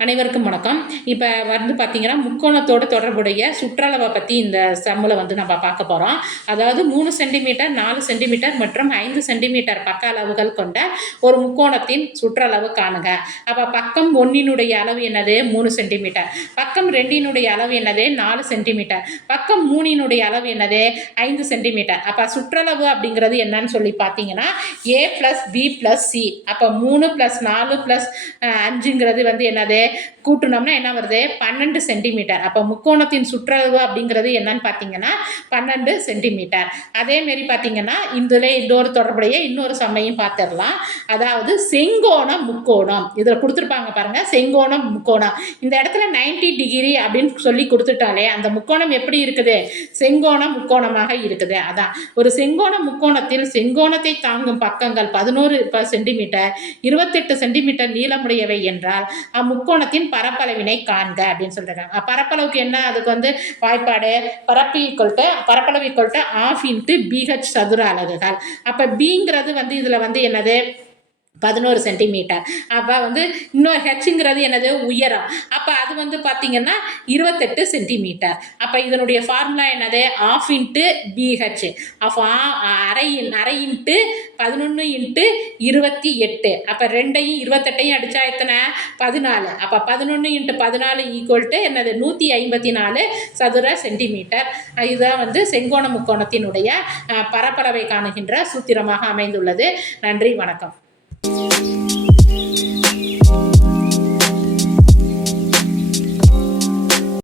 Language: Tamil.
அனைவருக்கும் வணக்கம். இப்போ வந்து பார்த்தீங்கன்னா, முக்கோணத்தோடு தொடர்புடைய சுற்றளவை பற்றி இந்த சம்மில் வந்து நம்ம பார்க்க போகிறோம். அதாவது 3 சென்டிமீட்டர், 4 சென்டிமீட்டர் மற்றும் 5 சென்டிமீட்டர் பக்க அளவுகள் கொண்ட ஒரு முக்கோணத்தின் சுற்றளவு காணுங்க. அப்போ பக்கம் 1னுடைய அளவு என்னது? 3 சென்டிமீட்டர். பக்கம் 2னுடைய அளவு என்னது? 4 சென்டிமீட்டர். பக்கம் 3னுடைய அளவு என்னது? 5 சென்டிமீட்டர். அப்போ சுற்றளவு அப்படிங்கிறது என்னன்னு சொல்லி பார்த்தீங்கன்னா, A + B + C. அப்போ 3 + 4 + 5ங்கிறது வந்து என்னது? கூட்டணும்னா என்ன வருது? 12 சென்டிமீட்டர். அப்போ முக்கோணத்தின் சுற்றளவு அப்படிங்கிறது என்னன்னு பார்த்தீங்கன்னா 12 சென்டிமீட்டர். அதேமாரி பார்த்தீங்கன்னா இதில் இன்னொரு தொடர்புடைய இன்னொரு சம்மையும் பார்த்துடலாம். அதாவது செங்கோண முக்கோணம் இதில் கொடுத்துருப்பாங்க பாருங்க. செங்கோண முக்கோணம் இந்த இடத்துல 90 டிகிரி அப்படின்னு சொல்லி கொடுத்துட்டாலே அந்த முக்கோணம் எப்படி இருக்குது? செங்கோண முக்கோணமாக இருக்குது. அதான் ஒரு செங்கோண முக்கோணத்தில் செங்கோணத்தை தாங்கும் பக்கங்கள் 11 சென்டிமீட்டர் 28 சென்டிமீட்டர் நீளமுடையவை என்றால் அம்முக்கோணத்தின் பரப்பளவினை காண்க அப்படின்னு சொல்றாங்க. பரப்பளவுக்கு என்ன? அதுக்கு வந்து வாய்ப்பாடு பரப்பளவு ½ × BH சதுர அலகுகள். அப்ப பிங்கிறது வந்து இதுல வந்து என்னது? 11 சென்டிமீட்டர். அப்போ வந்து இன்னொரு ஹெச்ங்கிறது என்னது? உயரம். அப்போ அது வந்து பார்த்தீங்கன்னா 28 சென்டிமீட்டர். அப்போ இதனுடைய ஃபார்முலா என்னது? ½ × BH. அப்போ அரை × 11 × 28. அப்போ 2ஐயும் 28ஐயும் அடித்தா எத்தனை? 14. அப்போ 11 × 14 = என்னது? 154 சதுர சென்டிமீட்டர். இதுதான் வந்து செங்கோண முக்கோணத்தினுடைய பரப்பளவை காணுகின்ற சூத்திரமாக அமைந்துள்ளது. நன்றி, வணக்கம்.